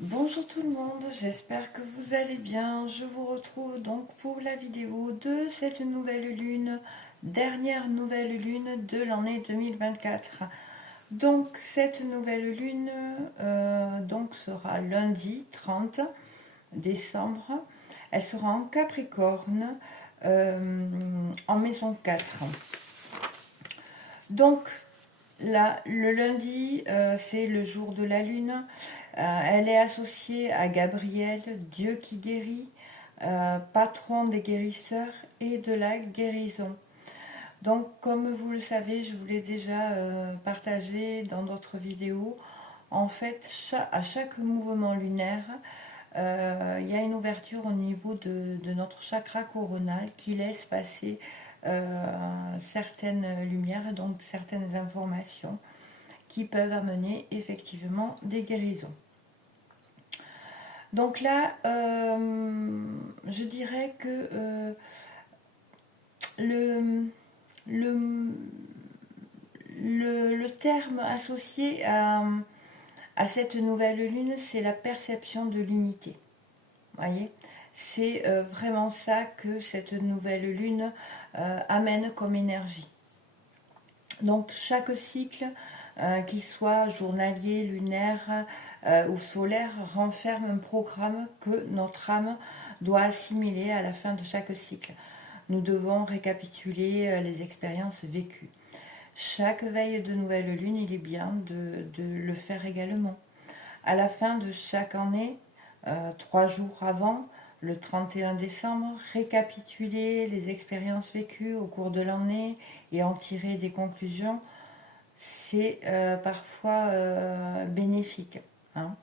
Bonjour tout le monde, j'espère que vous allez bien. Je vous retrouve donc pour la vidéo de cette nouvelle lune, dernière nouvelle lune de l'année 2024. Donc cette nouvelle lune sera lundi 30 décembre. Elle sera en Capricorne, en maison 4. Donc là, le lundi, c'est le jour de la lune. Elle est associée à Gabriel, Dieu qui guérit, patron des guérisseurs et de la guérison. Donc, comme vous le savez, je vous l'ai déjà partagé dans d'autres vidéos. En fait, à chaque mouvement lunaire, il y a une ouverture au niveau de notre chakra coronal qui laisse passer certaines lumières, donc certaines informations qui peuvent amener effectivement des guérisons. Donc là, je dirais que le, le, le terme associé à cette nouvelle lune, c'est la perception de l'unité. Voyez, c'est vraiment ça que cette nouvelle lune amène comme énergie. Donc chaque cycle, qu'il soit journalier, lunaire ou solaire, renferme un programme que notre âme doit assimiler à la fin de chaque cycle. Nous devons récapituler les expériences vécues. Chaque veille de nouvelle lune, il est bien de le faire également. À la fin de chaque année, 3 jours avant, le 31 décembre, récapituler les expériences vécues au cours de l'année et en tirer des conclusions, c'est parfois bénéfique. Hein.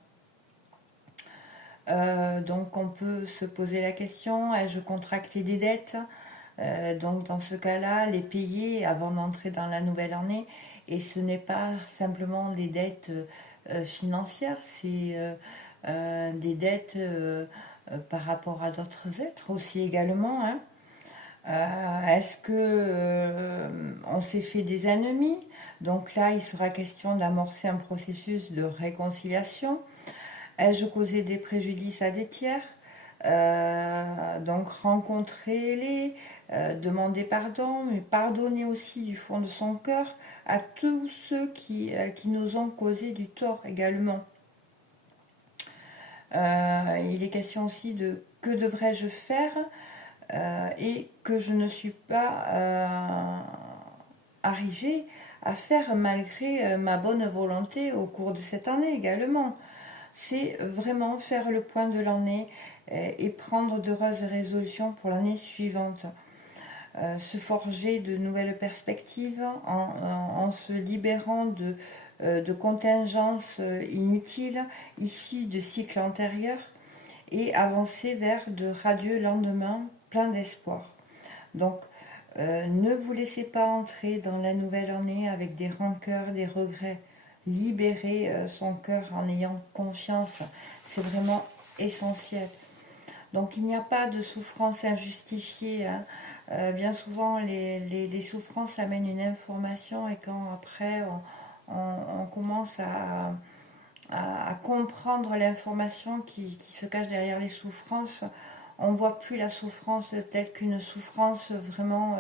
Donc on peut se poser la question, ai-je contracté des dettes? Donc dans ce cas-là, les payer avant d'entrer dans la nouvelle année. Et ce n'est pas simplement des dettes financières, c'est des dettes par rapport à d'autres êtres aussi également. Hein. Est-ce que on s'est fait des ennemis? Donc là, il sera question d'amorcer un processus de réconciliation. Ai-je causé des préjudices à des tiers? Donc rencontrer-les, demander pardon, mais pardonner aussi du fond de son cœur à tous ceux qui nous ont causé du tort également. Il est question aussi de que devrais-je faire et que je ne suis pas arrivée à faire malgré ma bonne volonté au cours de cette année également. C'est vraiment faire le point de l'année et prendre d'heureuses résolutions pour l'année suivante. Se forger de nouvelles perspectives en se libérant de contingences inutiles issues de cycles antérieurs et avancer vers de radieux lendemains pleins d'espoir. Donc, ne vous laissez pas entrer dans la nouvelle année avec des rancœurs, des regrets. Libérez son cœur en ayant confiance. C'est vraiment essentiel. Donc, il n'y a pas de souffrance injustifiée. Hein. Bien souvent, les souffrances amènent une information et quand après on commence à comprendre l'information qui se cache derrière les souffrances, on ne voit plus la souffrance telle qu'une souffrance vraiment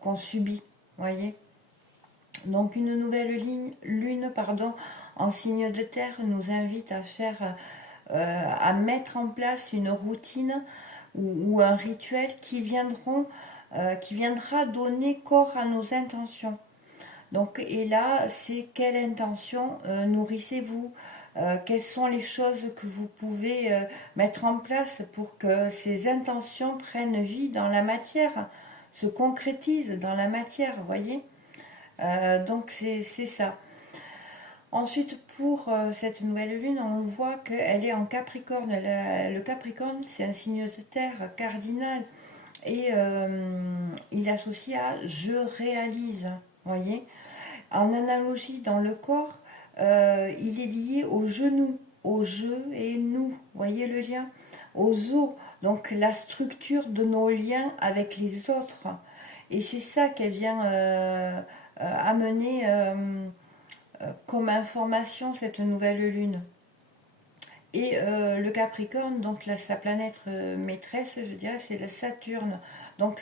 qu'on subit, voyez. Donc une nouvelle lune en signe de terre nous invite à faire, à mettre en place une routine ou un rituel qui viendra donner corps à nos intentions. Donc, et là, c'est quelle intention nourrissez-vous? Quelles sont les choses que vous pouvez mettre en place pour que ces intentions prennent vie dans la matière, se concrétisent dans la matière, vous voyez. Donc c'est ça. Ensuite, pour cette nouvelle lune, on voit qu'elle est en Capricorne. Le Capricorne, c'est un signe de terre cardinal et il associe à je réalise, vous voyez. En analogie dans le corps, il est lié aux genoux, au je et nous, voyez le lien, aux os, donc la structure de nos liens avec les autres. Et c'est ça qu'elle vient amener comme information cette nouvelle lune. Et le Capricorne, donc là, sa planète maîtresse, je dirais, c'est la Saturne. Donc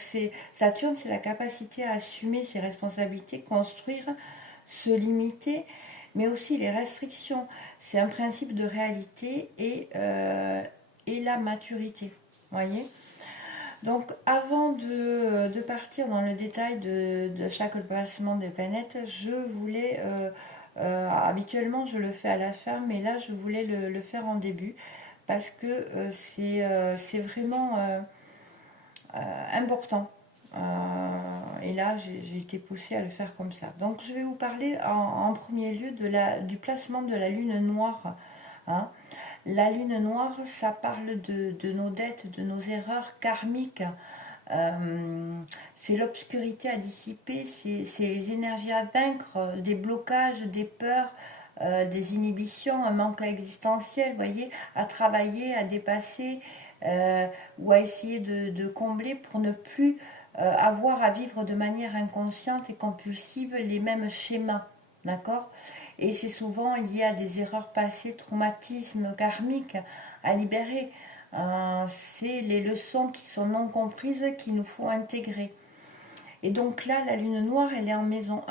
Saturne, c'est la capacité à assumer ses responsabilités, construire, se limiter, mais aussi les restrictions. C'est un principe de réalité et la maturité. Voyez. Donc avant de partir dans le détail de chaque placement des planètes, je voulais, habituellement je le fais à la fin, mais là je voulais le faire en début parce que c'est vraiment important. Et là j'ai été poussée à le faire comme ça. Donc je vais vous parler en premier lieu du placement de la lune noire. Hein. La lune noire, ça parle de nos dettes, de nos erreurs karmiques. C'est l'obscurité à dissiper, c'est les énergies à vaincre, des blocages, des peurs, des inhibitions, un manque existentiel, voyez, à travailler, à dépasser ou à essayer de combler pour ne plus avoir à vivre de manière inconsciente et compulsive les mêmes schémas, d'accord? Et c'est souvent lié à des erreurs passées, traumatismes karmiques à libérer. C'est les leçons qui sont non comprises qu'il nous faut intégrer. Et donc là, la lune noire, elle est en maison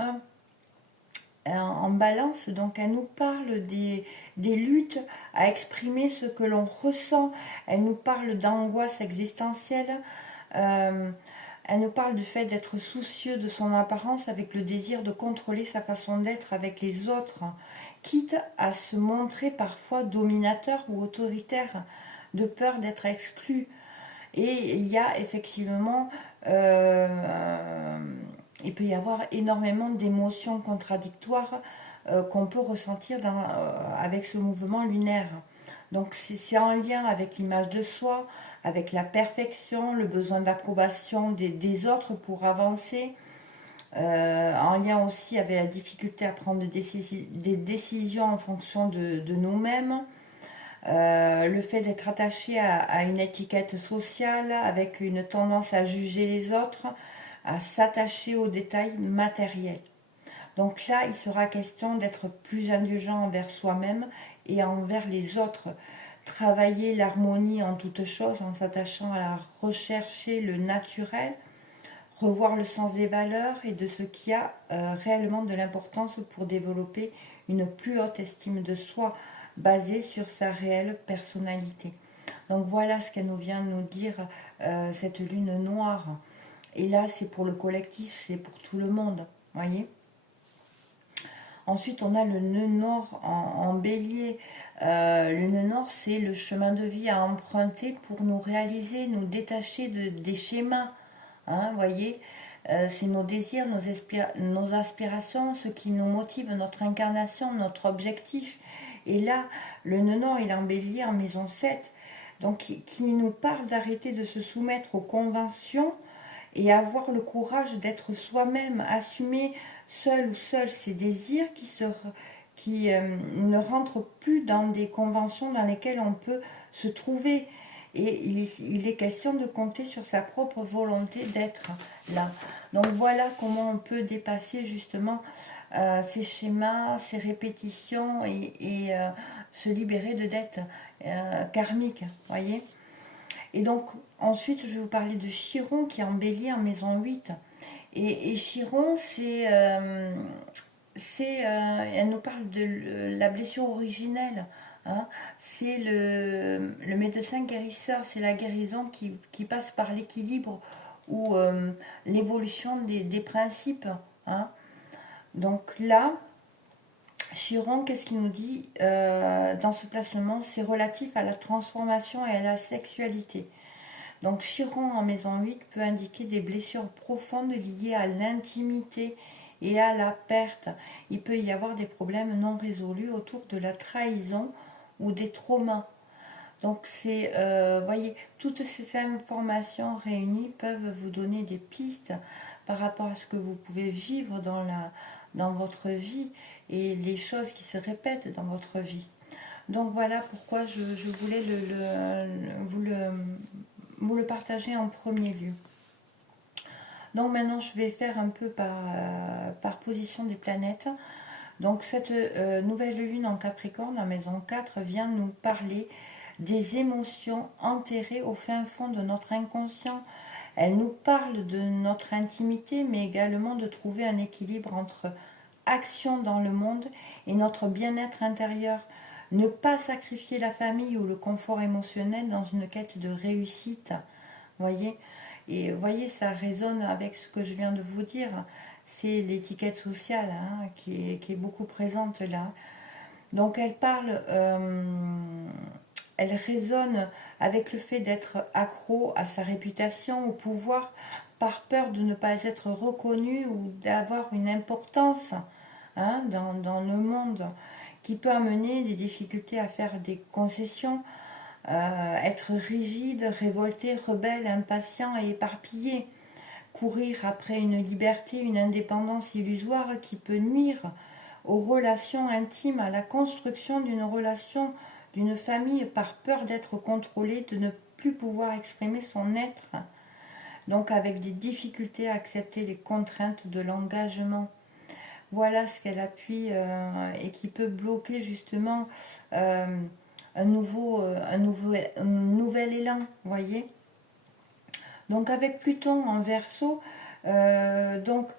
1, en balance, donc elle nous parle des luttes à exprimer ce que l'on ressent, elle nous parle d'angoisse existentielle, euh, elle nous parle du fait d'être soucieux de son apparence avec le désir de contrôler sa façon d'être avec les autres, quitte à se montrer parfois dominateur ou autoritaire, de peur d'être exclu. Et il y a effectivement, il peut y avoir énormément d'émotions contradictoires qu'on peut ressentir avec ce mouvement lunaire. Donc c'est en lien avec l'image de soi, avec la perfection, le besoin d'approbation des autres pour avancer, en lien aussi avec la difficulté à prendre des décisions en fonction de nous-mêmes, le fait d'être attaché à une étiquette sociale, avec une tendance à juger les autres, à s'attacher aux détails matériels. Donc là, il sera question d'être plus indulgent envers soi-même et envers les autres. Travailler l'harmonie en toutes choses en s'attachant à rechercher le naturel, revoir le sens des valeurs et de ce qui a réellement de l'importance pour développer une plus haute estime de soi basée sur sa réelle personnalité. Donc voilà ce qu'elle nous vient nous dire, cette lune noire. Et là, c'est pour le collectif, c'est pour tout le monde. Voyez. Ensuite, on a le nœud nord en bélier. Le nœud nord, c'est le chemin de vie à emprunter pour nous réaliser, nous détacher des schémas. Hein, voyez, c'est nos désirs, nos aspirations, ce qui nous motive, notre incarnation, notre objectif. Et là, le nœud nord, il est en bélier en maison 7, donc qui nous parle d'arrêter de se soumettre aux conventions et avoir le courage d'être soi-même, assumer seul ou seul ses désirs qui ne rentrent plus dans des conventions dans lesquelles on peut se trouver. Et il est question de compter sur sa propre volonté d'être là. Donc voilà comment on peut dépasser justement ces schémas, ces répétitions et se libérer de dettes karmiques, voyez. Et donc ensuite je vais vous parler de Chiron qui est en bélier en maison 8. Et Chiron, elle nous parle de la blessure originelle. Hein. C'est le médecin guérisseur, c'est la guérison qui passe par l'équilibre ou l'évolution des principes. Hein. Donc là, Chiron, qu'est-ce qu'il nous dit dans ce placement? C'est relatif à la transformation et à la sexualité. Donc Chiron en maison 8 peut indiquer des blessures profondes liées à l'intimité et à la perte. Il peut y avoir des problèmes non résolus autour de la trahison ou des traumas. Donc c'est, voyez, toutes ces informations réunies peuvent vous donner des pistes par rapport à ce que vous pouvez vivre dans votre vie et les choses qui se répètent dans votre vie. Donc voilà pourquoi je voulais vous le partager en premier lieu. Donc maintenant je vais faire un peu par position des planètes. Donc cette nouvelle lune en Capricorne, en maison 4, vient nous parler des émotions enterrées au fin fond de notre inconscient. Elle nous parle de notre intimité, mais également de trouver un équilibre entre action dans le monde et notre bien-être intérieur. Ne pas sacrifier la famille ou le confort émotionnel dans une quête de réussite. Voyez. Et voyez, ça résonne avec ce que je viens de vous dire. C'est l'étiquette sociale qui est beaucoup présente là. Donc elle parle, elle résonne avec le fait d'être accro à sa réputation, au pouvoir, par peur de ne pas être reconnu ou d'avoir une importance dans le monde, qui peut amener des difficultés à faire des concessions, être rigide, révolté, rebelle, impatient et éparpillé, courir après une liberté, une indépendance illusoire qui peut nuire aux relations intimes, à la construction d'une relation, d'une famille, par peur d'être contrôlé, de ne plus pouvoir exprimer son être, donc avec des difficultés à accepter les contraintes de l'engagement. Voilà ce qu'elle appuie et qui peut bloquer justement un nouvel élan, voyez. Donc avec Pluton en Verseau, donc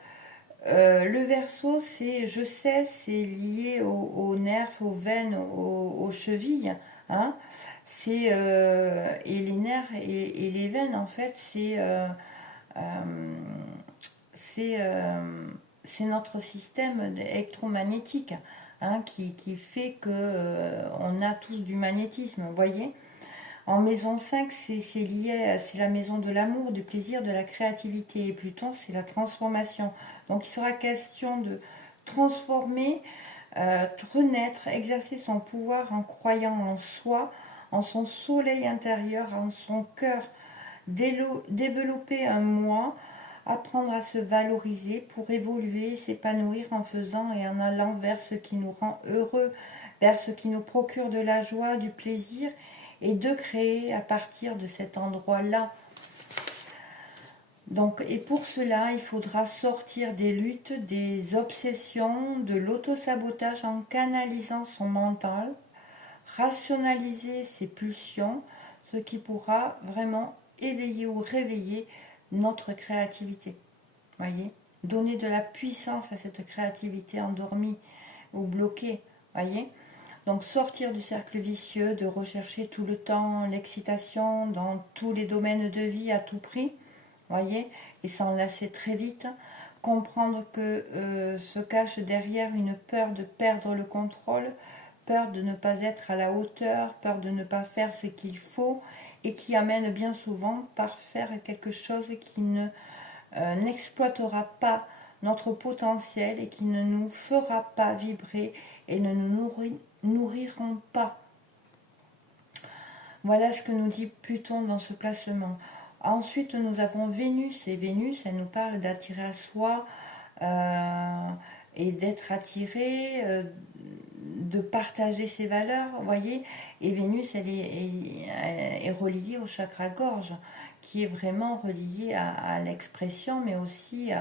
le Verseau, c'est, je sais, c'est lié aux nerfs, aux veines, aux chevilles, hein. C'est et les nerfs et les veines, en fait, euh, c'est c'est notre système électromagnétique, qui fait que on a tous du magnétisme, vous voyez. En maison 5, c'est lié, c'est la maison de l'amour, du plaisir, de la créativité. Et Pluton, c'est la transformation. Donc il sera question de transformer, renaître, exercer son pouvoir en croyant en soi, en son soleil intérieur, en son cœur, développer un moi, apprendre à se valoriser pour évoluer, s'épanouir en faisant et en allant vers ce qui nous rend heureux, vers ce qui nous procure de la joie, du plaisir, et de créer à partir de cet endroit-là. Donc, et pour cela, il faudra sortir des luttes, des obsessions, de l'autosabotage en canalisant son mental, rationaliser ses pulsions, ce qui pourra vraiment éveiller ou réveiller notre créativité. Voyez, donner de la puissance à cette créativité endormie ou bloquée. Voyez. Donc sortir du cercle vicieux, de rechercher tout le temps l'excitation dans tous les domaines de vie à tout prix, voyez, et s'en lasser très vite. Comprendre que se cache derrière une peur de perdre le contrôle, peur de ne pas être à la hauteur, peur de ne pas faire ce qu'il faut, et qui amène bien souvent par faire quelque chose qui ne n'exploitera pas notre potentiel et qui ne nous fera pas vibrer et ne nous nourriront pas. Voilà ce que nous dit Pluton dans ce placement. Ensuite, nous avons Vénus, et Vénus, elle nous parle d'attirer à soi et d'être attiré, de partager ses valeurs, vous voyez. Et Vénus, elle est reliée au chakra gorge, qui est vraiment relié à l'expression, mais aussi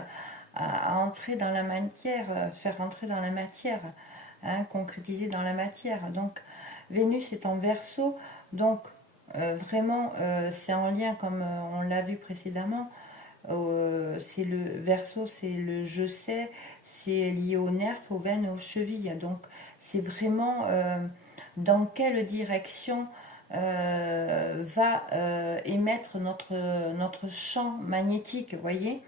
à entrer dans la matière, faire entrer dans la matière, concrétiser dans la matière. Donc, Vénus est en Verseau, donc vraiment, c'est en lien, comme on l'a vu précédemment, c'est le Verseau, c'est le je sais, c'est lié aux nerfs, aux veines, aux chevilles. Donc, c'est vraiment dans quelle direction va émettre notre champ magnétique, vous voyez,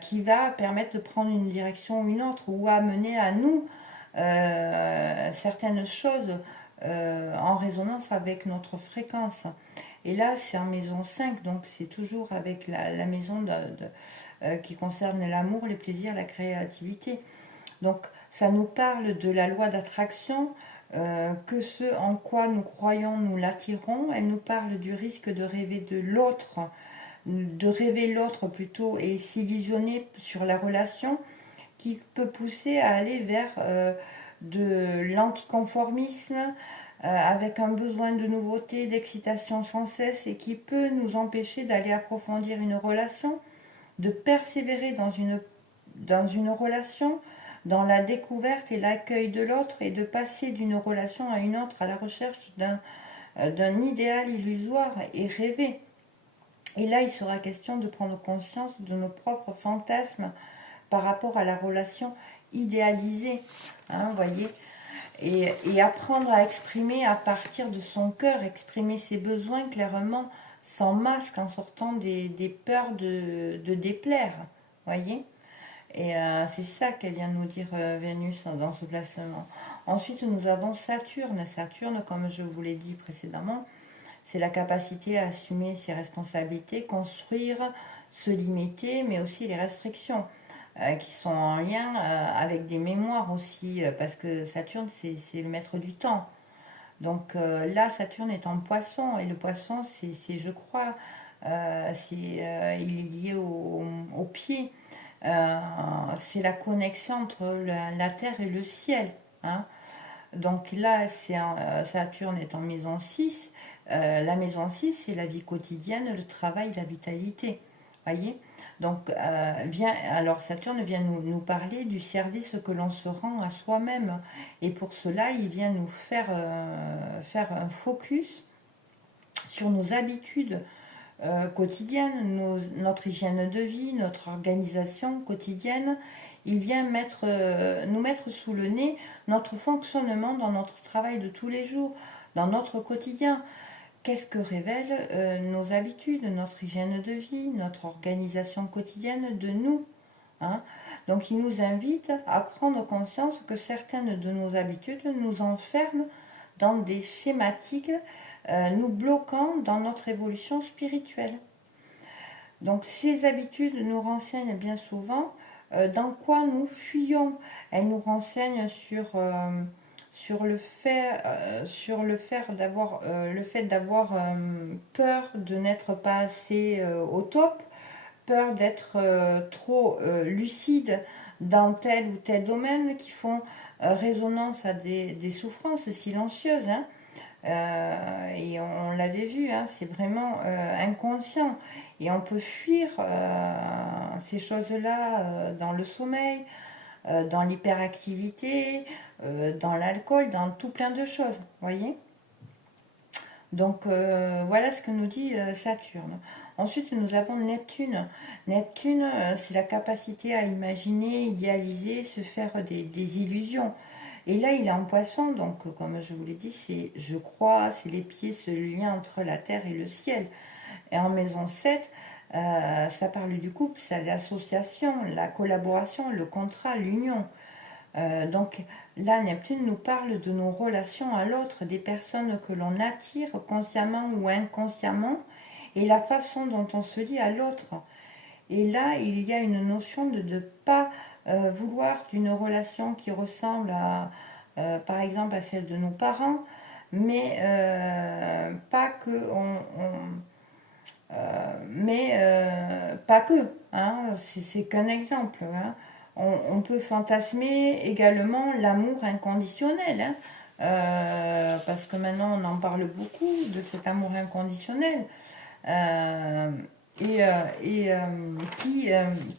qui va permettre de prendre une direction ou une autre, ou amener à nous certaines choses en résonance avec notre fréquence. Et là, c'est en maison 5, donc c'est toujours avec la maison qui concerne l'amour, les plaisirs, la créativité. Donc, ça nous parle de la loi d'attraction, que ce en quoi nous croyons, nous l'attirons. Elle nous parle du risque de rêver l'autre plutôt, et s'illusionner sur la relation, qui peut pousser à aller vers de l'anticonformisme, avec un besoin de nouveauté, d'excitation sans cesse, et qui peut nous empêcher d'aller approfondir une relation, de persévérer dans une relation, dans la découverte et l'accueil de l'autre et de passer d'une relation à une autre à la recherche d'un idéal illusoire et rêvé. Et là, il sera question de prendre conscience de nos propres fantasmes par rapport à la relation idéalisée, hein, vous voyez, et apprendre à exprimer à partir de son cœur, exprimer ses besoins clairement, sans masque, en sortant des peurs de déplaire, voyez. Et c'est ça qu'elle vient nous dire Vénus dans ce placement. Ensuite, nous avons Saturne. Saturne, comme je vous l'ai dit précédemment, c'est la capacité à assumer ses responsabilités, construire, se limiter, mais aussi les restrictions qui sont en lien avec des mémoires aussi, parce que Saturne, c'est le maître du temps. Donc là, Saturne est en poisson, et le poisson, je crois, il est lié au pied. C'est la connexion entre la terre et le ciel, hein. Donc là, Saturne est en maison 6. La maison 6, c'est la vie quotidienne, le travail, la vitalité. Voyez. Donc, alors Saturne vient nous parler du service que l'on se rend à soi-même. Et pour cela, il vient nous faire un focus sur nos habitudes quotidiennes, notre hygiène de vie, notre organisation quotidienne. Il vient nous mettre sous le nez notre fonctionnement dans notre travail de tous les jours, dans notre quotidien. Qu'est-ce que révèlent nos habitudes, notre hygiène de vie, notre organisation quotidienne de nous, hein? Donc il nous invite à prendre conscience que certaines de nos habitudes nous enferment dans des schématiques, nous bloquant dans notre évolution spirituelle. Donc ces habitudes nous renseignent bien souvent dans quoi nous fuyons. Elles nous renseignent sur le fait d'avoir peur de n'être pas assez au top, peur d'être trop lucide dans tel ou tel domaine, qui font résonance à des souffrances silencieuses, hein. Et on l'avait vu, hein, c'est vraiment inconscient. Et on peut fuir ces choses-là dans le sommeil, dans l'hyperactivité, dans l'alcool, dans tout plein de choses, voyez. Donc voilà ce que nous dit Saturne. Ensuite, nous avons Neptune. Neptune, c'est la capacité à imaginer, idéaliser, se faire des illusions. Et là, il est en poisson, donc comme je vous l'ai dit, je crois, c'est les pieds, ce lien entre la terre et le ciel. Et en maison 7, ça parle du couple, c'est l'association, la collaboration, le contrat, l'union. Donc là, Neptune nous parle de nos relations à l'autre, des personnes que l'on attire consciemment ou inconsciemment, et la façon dont on se lie à l'autre. Et là, il y a une notion de ne pas vouloir d'une relation qui ressemble par exemple, à celle de nos parents, mais pas que pas que, hein, c'est qu'un exemple, hein. On peut fantasmer également l'amour inconditionnel, hein, parce que maintenant on en parle beaucoup de cet amour inconditionnel, euh,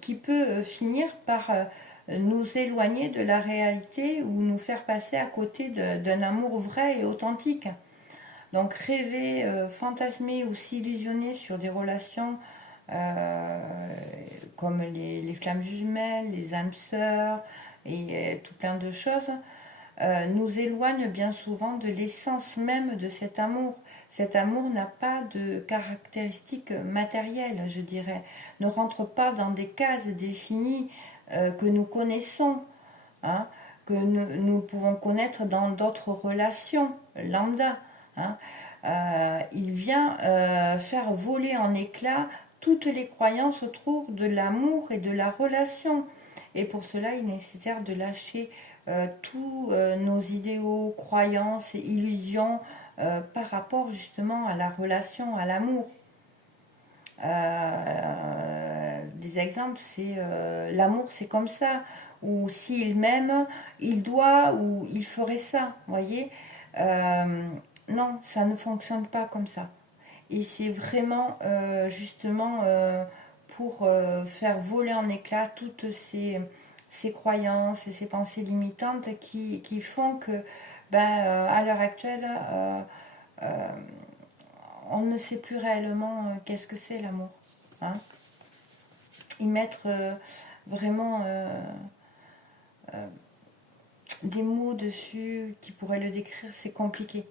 qui peut finir par nous éloigner de la réalité ou nous faire passer à côté d'un amour vrai et authentique. Donc rêver, fantasmer ou s'illusionner sur des relations euh, comme les flammes jumelles, les âmes sœurs et tout plein de choses, nous éloigne bien souvent de l'essence même de cet amour. Cet amour n'a pas de caractéristiques matérielles, je dirais, ne rentre pas dans des cases définies que nous connaissons, hein, que nous pouvons connaître dans d'autres relations lambda, hein. Il vient faire voler en éclats toutes les croyances autour de l'amour et de la relation. Et pour cela, il est nécessaire de lâcher tous nos idéaux, croyances et illusions par rapport justement à la relation, à l'amour. Des exemples, c'est l'amour, c'est comme ça, ou s'il m'aime, il doit ou il ferait ça, voyez. Non, ça ne fonctionne pas comme ça. Et c'est vraiment justement pour faire voler en éclats toutes ces croyances et ces pensées limitantes qui font que, à l'heure actuelle, euh, on ne sait plus réellement qu'est-ce que c'est l'amour. Hein. Y mettre vraiment des mots dessus qui pourraient le décrire, c'est compliqué.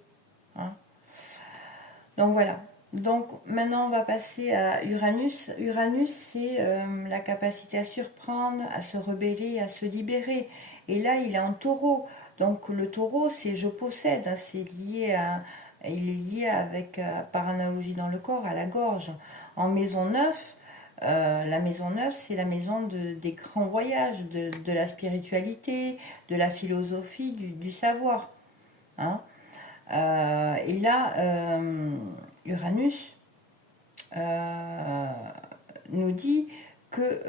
Hein. Donc voilà. Donc maintenant on va passer à Uranus. Uranus c'est la capacité à surprendre, à se rebeller, à se libérer. Et là il est en taureau. Donc le taureau c'est je possède, hein, c'est lié à, il est lié avec, par analogie dans le corps, à la gorge. En maison 9, la maison 9 c'est la maison des grands voyages, de la spiritualité, de la philosophie, du savoir. Hein. Et là, Uranus nous dit que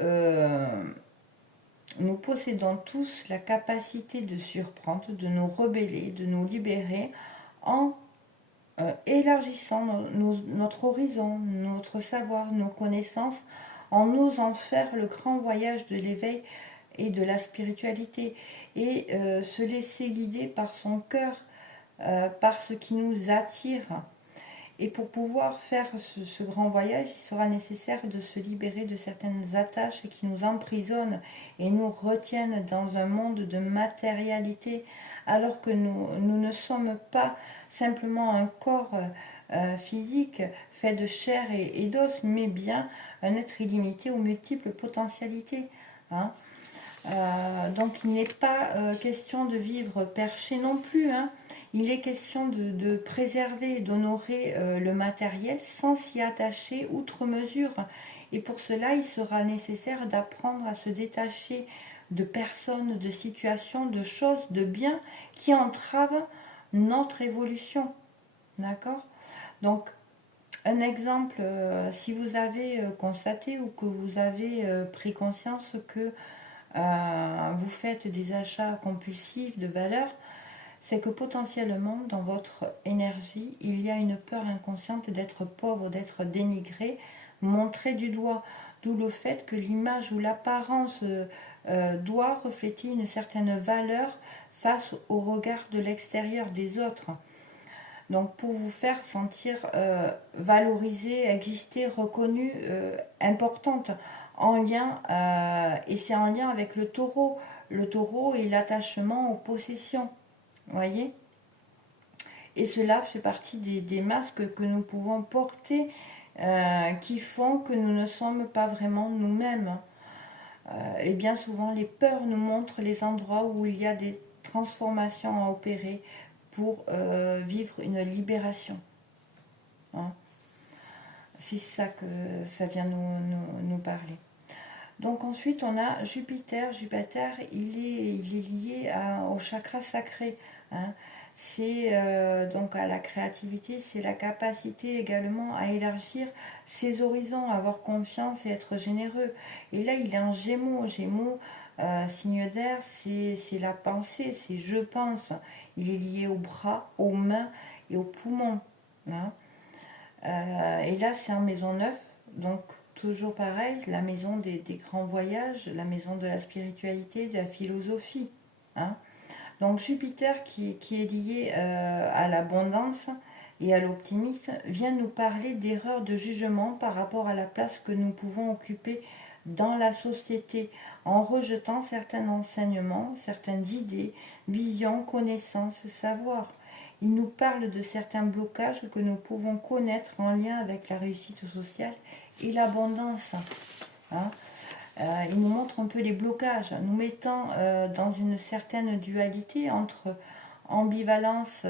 nous possédons tous la capacité de surprendre, de nous rebeller, de nous libérer en élargissant notre horizon, notre savoir, nos connaissances, en osant faire le grand voyage de l'éveil et de la spiritualité et se laisser guider par son cœur, par ce qui nous attire. Et pour pouvoir faire ce grand voyage, il sera nécessaire de se libérer de certaines attaches qui nous emprisonnent et nous retiennent dans un monde de matérialité, alors que nous ne sommes pas simplement un corps physique fait de chair et d'os, mais bien un être illimité aux multiples potentialités. Hein. Donc il n'est pas question de vivre perché non plus. Hein. Il est question de préserver et d'honorer le matériel sans s'y attacher outre mesure. Et pour cela, il sera nécessaire d'apprendre à se détacher de personnes, de situations, de choses, de biens qui entravent notre évolution. D'accord? Donc, un exemple, si vous avez constaté ou que vous avez pris conscience que vous faites des achats compulsifs de valeur, c'est que potentiellement dans votre énergie, il y a une peur inconsciente d'être pauvre, d'être dénigré, montré du doigt. D'où le fait que l'image ou l'apparence doit refléter une certaine valeur face au regard de l'extérieur des autres. Donc pour vous faire sentir valorisée, exister, reconnue, importante, en lien, et c'est en lien avec le taureau. Le taureau est l'attachement aux possessions, voyez. Et cela fait partie des masques que nous pouvons porter qui font que nous ne sommes pas vraiment nous-mêmes. Et bien souvent, les peurs nous montrent les endroits où il y a des transformations à opérer pour vivre une libération. Hein. C'est ça que ça vient nous parler. Donc ensuite, on a Jupiter. Jupiter, il est lié au chakra sacré. Hein. C'est donc à la créativité, c'est la capacité également à élargir ses horizons, à avoir confiance et être généreux. Et là, il est en Gémeaux. Gémeaux, signe d'air, c'est la pensée, c'est je pense. Il est lié aux bras, aux mains et aux poumons. Hein. Et là, c'est en maison 9, donc toujours pareil, la maison des grands voyages, la maison de la spiritualité, de la philosophie. Hein. Donc Jupiter, qui est lié à l'abondance et à l'optimisme, vient nous parler d'erreurs de jugement par rapport à la place que nous pouvons occuper dans la société en rejetant certains enseignements, certaines idées, visions, connaissances, savoirs. Il nous parle de certains blocages que nous pouvons connaître en lien avec la réussite sociale et l'abondance. Hein. Il nous montre un peu les blocages, nous mettant dans une certaine dualité entre ambivalence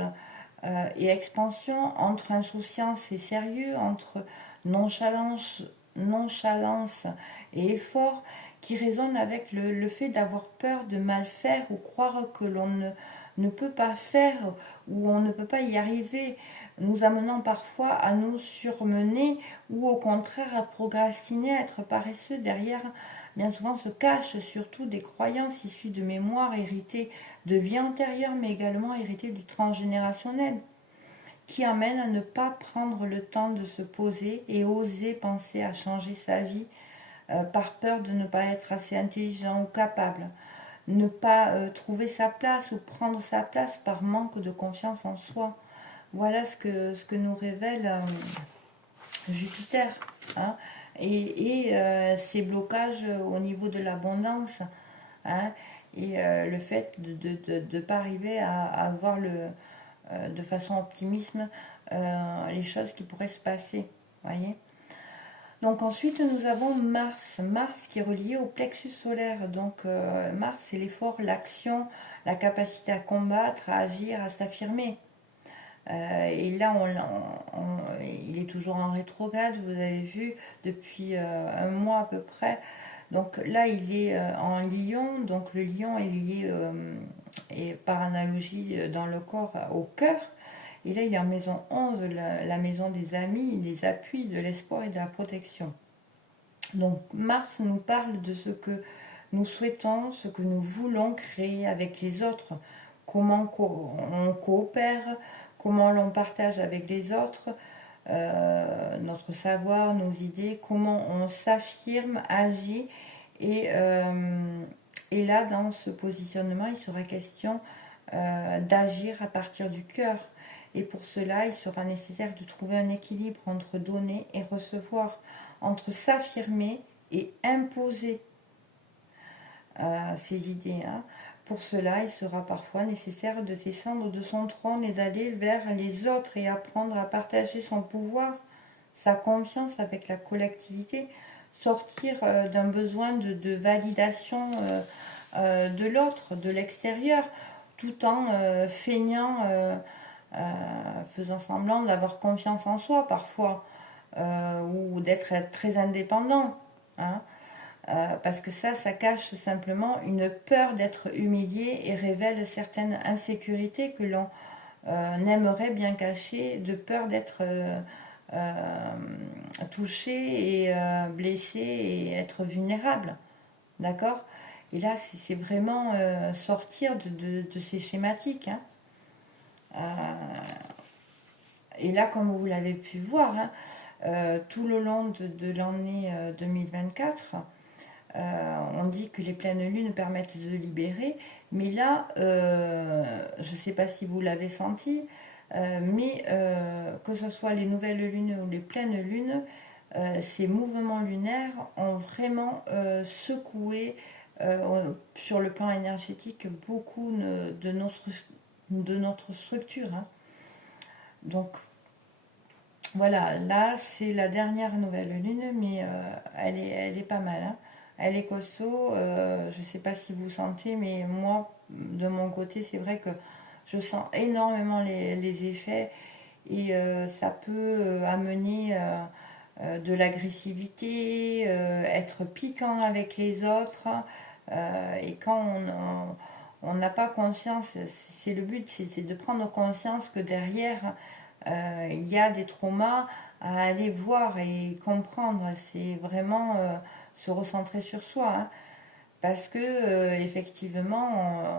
et expansion, entre insouciance et sérieux, entre nonchalance et effort, qui résonne avec le fait d'avoir peur de mal faire ou croire que l'on ne peut pas faire ou on ne peut pas y arriver, nous amenant parfois à nous surmener ou au contraire à procrastiner, à être paresseux. Derrière, bien souvent se cachent surtout des croyances issues de mémoires héritées de vie antérieure, mais également héritées du transgénérationnel, qui amènent à ne pas prendre le temps de se poser et oser penser à changer sa vie par peur de ne pas être assez intelligent ou capable. ne pas trouver sa place ou prendre sa place par manque de confiance en soi. Voilà ce que nous révèle Jupiter, hein, et ces blocages au niveau de l'abondance, hein, et le fait de ne pas arriver à voir de façon optimisme les choses qui pourraient se passer. Voyez. Donc ensuite nous avons Mars, Mars qui est relié au plexus solaire. Donc Mars c'est l'effort, l'action, la capacité à combattre, à agir, à s'affirmer. Et là, il est toujours en rétrograde, vous avez vu, depuis un mois à peu près. Donc là, il est en lion, donc le lion est lié, et par analogie dans le corps, au cœur. Et là, il est en maison 11, la maison des amis, des appuis, de l'espoir et de la protection. Donc Mars nous parle de ce que nous souhaitons, ce que nous voulons créer avec les autres, comment on coopère, comment l'on partage avec les autres, notre savoir, nos idées, comment on s'affirme, agit. Et, euh, et là, dans ce positionnement, il sera question d'agir à partir du cœur. Et pour cela, il sera nécessaire de trouver un équilibre entre donner et recevoir, entre s'affirmer et imposer ses idées. Hein. Pour cela, il sera parfois nécessaire de descendre de son trône et d'aller vers les autres et apprendre à partager son pouvoir, sa confiance avec la collectivité, sortir d'un besoin de validation de l'autre, de l'extérieur, tout en feignant, faisant semblant d'avoir confiance en soi parfois, ou d'être très indépendant. Hein. Parce que ça cache simplement une peur d'être humilié et révèle certaines insécurités que l'on aimerait bien cacher, de peur d'être touché et blessé et être vulnérable. D'accord. Et là, c'est vraiment sortir de ces schématiques. Hein. Et là, comme vous l'avez pu voir, hein, tout le long de l'année 2024, on dit que les pleines lunes permettent de libérer, mais là, je ne sais pas si vous l'avez senti, mais que ce soit les nouvelles lunes ou les pleines lunes, ces mouvements lunaires ont vraiment secoué sur le plan énergétique beaucoup de notre structure. Hein. Donc voilà, là c'est la dernière nouvelle lune, mais elle est pas mal. Hein. Elle est costaud, je ne sais pas si vous sentez, mais moi, de mon côté, c'est vrai que je sens énormément les effets et ça peut amener de l'agressivité, être piquant avec les autres. Et quand on n'a pas conscience, c'est le but, c'est de prendre conscience que derrière, il y a des traumas à aller voir et comprendre. C'est vraiment se recentrer sur soi. Hein. Parce que effectivement,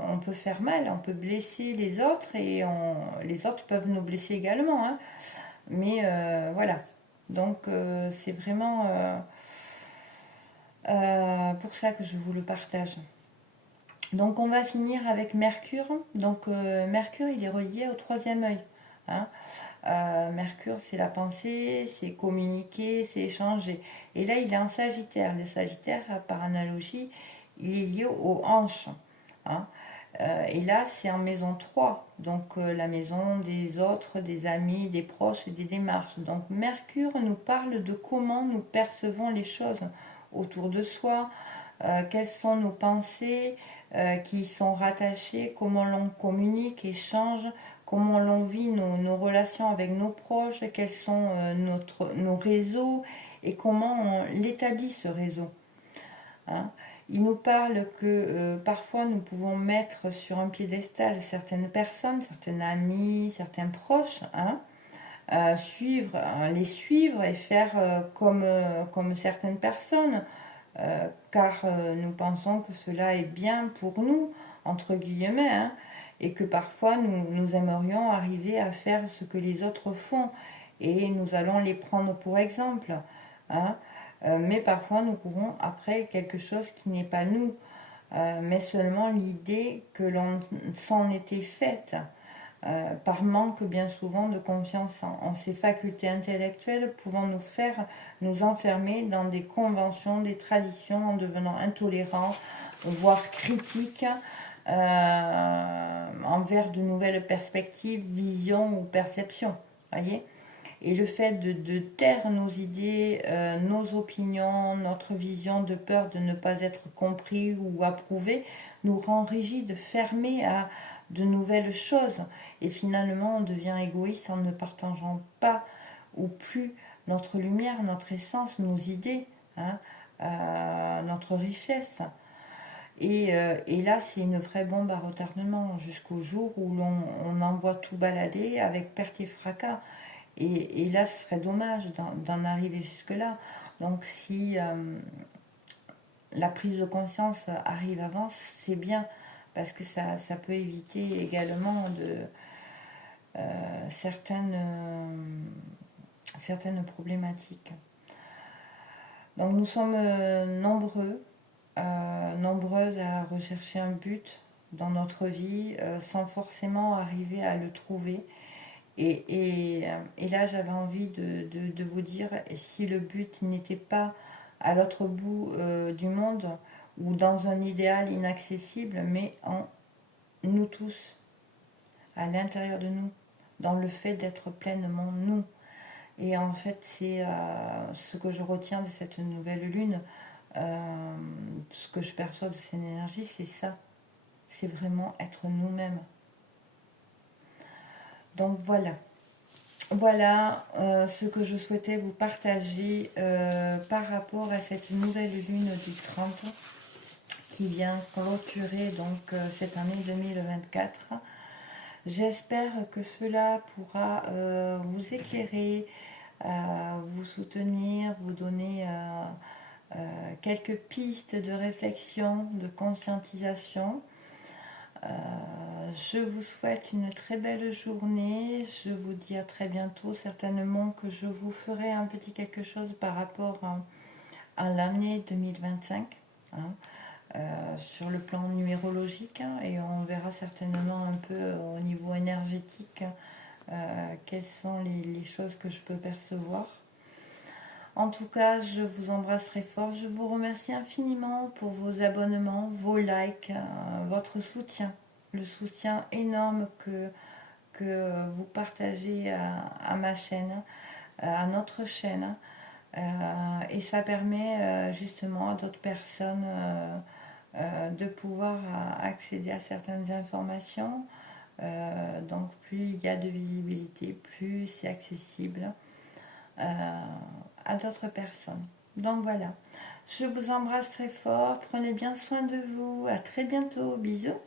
on peut faire mal, on peut blesser les autres et les autres peuvent nous blesser également. Hein. Mais voilà. Donc c'est vraiment pour ça que je vous le partage. Donc on va finir avec Mercure. Donc Mercure, il est relié au troisième œil. Hein. Mercure, c'est la pensée, c'est communiquer, c'est échanger. Et là, il est en Sagittaire. Le Sagittaire, par analogie, il est lié aux hanches. Hein. Et là, c'est en maison 3, donc la maison des autres, des amis, des proches et des démarches. Donc Mercure nous parle de comment nous percevons les choses autour de soi, quelles sont nos pensées qui y sont rattachées, comment l'on communique, échange, comment l'on vit nos relations avec nos proches, quels sont nos réseaux et comment on l'établit ce réseau. Hein. Il nous parle que parfois nous pouvons mettre sur un piédestal certaines personnes, certains amis, certains proches, hein, les suivre et faire comme certaines personnes, car nous pensons que cela est bien pour nous, entre guillemets, hein, et que parfois nous aimerions arriver à faire ce que les autres font, et nous allons les prendre pour exemple. Hein. Mais parfois nous courons après quelque chose qui n'est pas nous. mais seulement l'idée que l'on s'en était faite par manque bien souvent de confiance en ses facultés intellectuelles, pouvant nous faire nous enfermer dans des conventions, des traditions, en devenant intolérants, voire critiques envers de nouvelles perspectives, visions ou perceptions. Voyez, et le fait de taire nos idées, nos opinions, notre vision, de peur de ne pas être compris ou approuvé, nous rend rigides, fermés à de nouvelles choses. Et finalement, on devient égoïste en ne partageant pas ou plus notre lumière, notre essence, nos idées, hein, notre richesse. Et là, c'est une vraie bombe à retardement jusqu'au jour où on envoie tout balader avec perte et fracas. Et là, ce serait dommage d'en arriver jusque-là. Donc, si la prise de conscience arrive avant, c'est bien, parce que ça peut éviter également certaines problématiques. Donc, nous sommes nombreuses à rechercher un but dans notre vie sans forcément arriver à le trouver. Et là, j'avais envie de vous dire, si le but n'était pas à l'autre bout du monde ou dans un idéal inaccessible, mais en nous tous, à l'intérieur de nous, dans le fait d'être pleinement nous. Et en fait, c'est ce que je retiens de cette nouvelle lune, ce que je perçois de cette énergie, c'est ça. C'est vraiment être nous-mêmes. Donc voilà. Voilà ce que je souhaitais vous partager par rapport à cette nouvelle lune du 30 qui vient clôturer donc cette année 2024. J'espère que cela pourra vous éclairer, vous soutenir, vous donner quelques pistes de réflexion, de conscientisation. Je vous souhaite une très belle journée. Je vous dis à très bientôt. Certainement que je vous ferai un petit quelque chose par rapport à l'année 2025 hein, sur le plan numérologique hein, et on verra certainement un peu au niveau énergétique quelles sont les choses que je peux percevoir. En tout cas, je vous embrasse très fort. Je vous remercie infiniment pour vos abonnements, vos likes, votre soutien. Le soutien énorme que vous partagez à ma chaîne, à notre chaîne. Et ça permet justement à d'autres personnes de pouvoir accéder à certaines informations. Donc plus il y a de visibilité, plus c'est accessible à d'autres personnes. Donc voilà, je vous embrasse très fort, prenez bien soin de vous, à très bientôt, bisous.